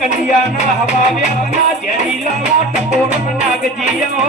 કલિયાના હવાવ્યાના ઝેરીલા ટકોર નાગજીઓ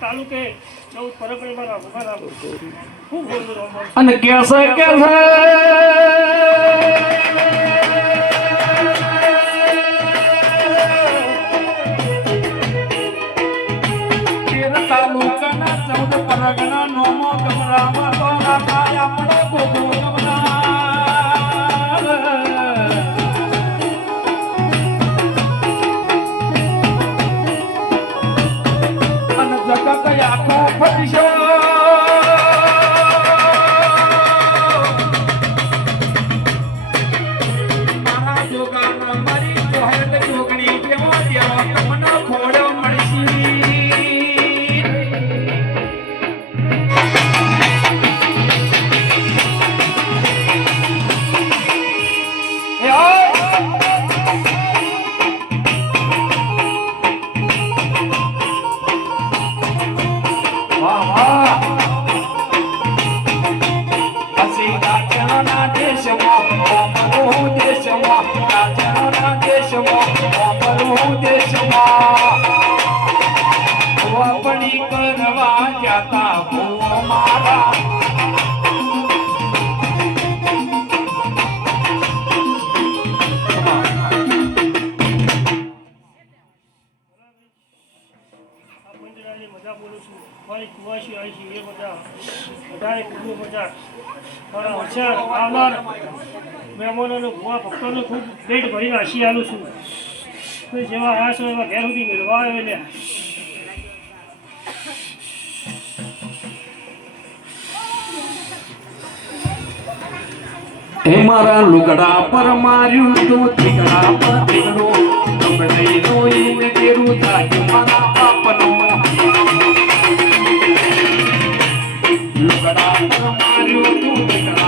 તાલુકે 14 પરગણામાં ઉભા ખૂબ અને કેસે તાલુકાના 14 પરગણા નોમો ગમરામાં તો રાખાય આપણો ગોગો મહેમાનોનો ભક્તોને ખૂબ પેટ ભરીને હસી આલું છું જેવા આવ્યા છો એવા ઘેર સુધી મેળવા આવ્યો એટલે હે મારા લુગડા પર માર્યું તું ઠીકડા પર ઠીકડો કમળઈ રોઈને તેરું થાય મારા બાપનો લુગડા પર માર્યું તું ઠીકડા